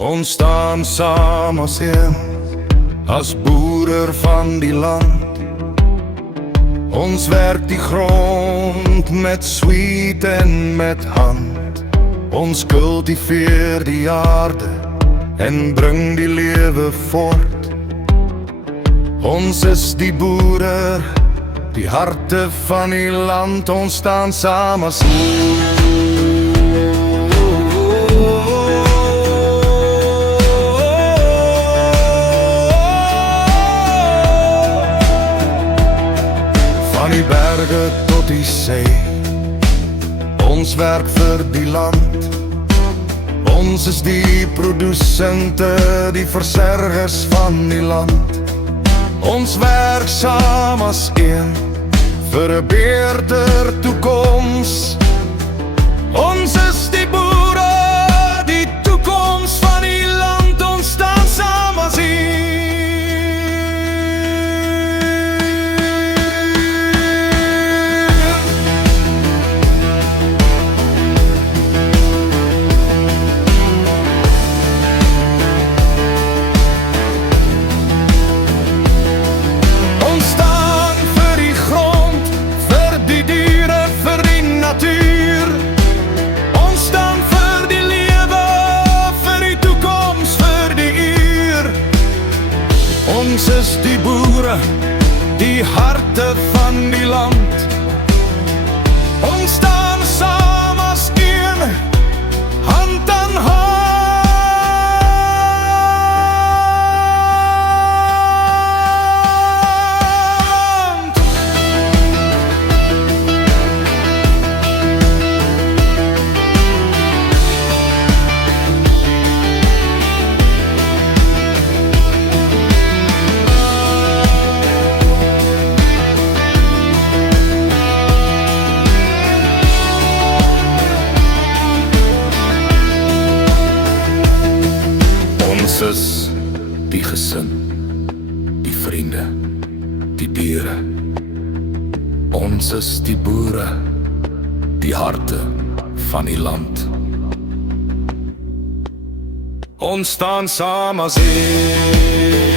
Ons staan saam as een, as boere van die land. Ons werk die grond met sweet en met hand. Ons kultiveer die aarde en bring die lewe voort. Ons is die boere, die harte van die land. Ons staan saam as van die berge tot die see. Ons werk vir die land. Ons is die produsente, die versergers van die land. Ons werk saam as een vir 'n beter toekoms. Ons is die boere, die toekoms van die land. Ons staan saam as een. Ons is die boere, die harte van die land. Ons staan saam as een, hand aan hand. Ons is die gesin, die vriende, die bure. Ons is die boere, die harte van die land. Ons staan saam as een.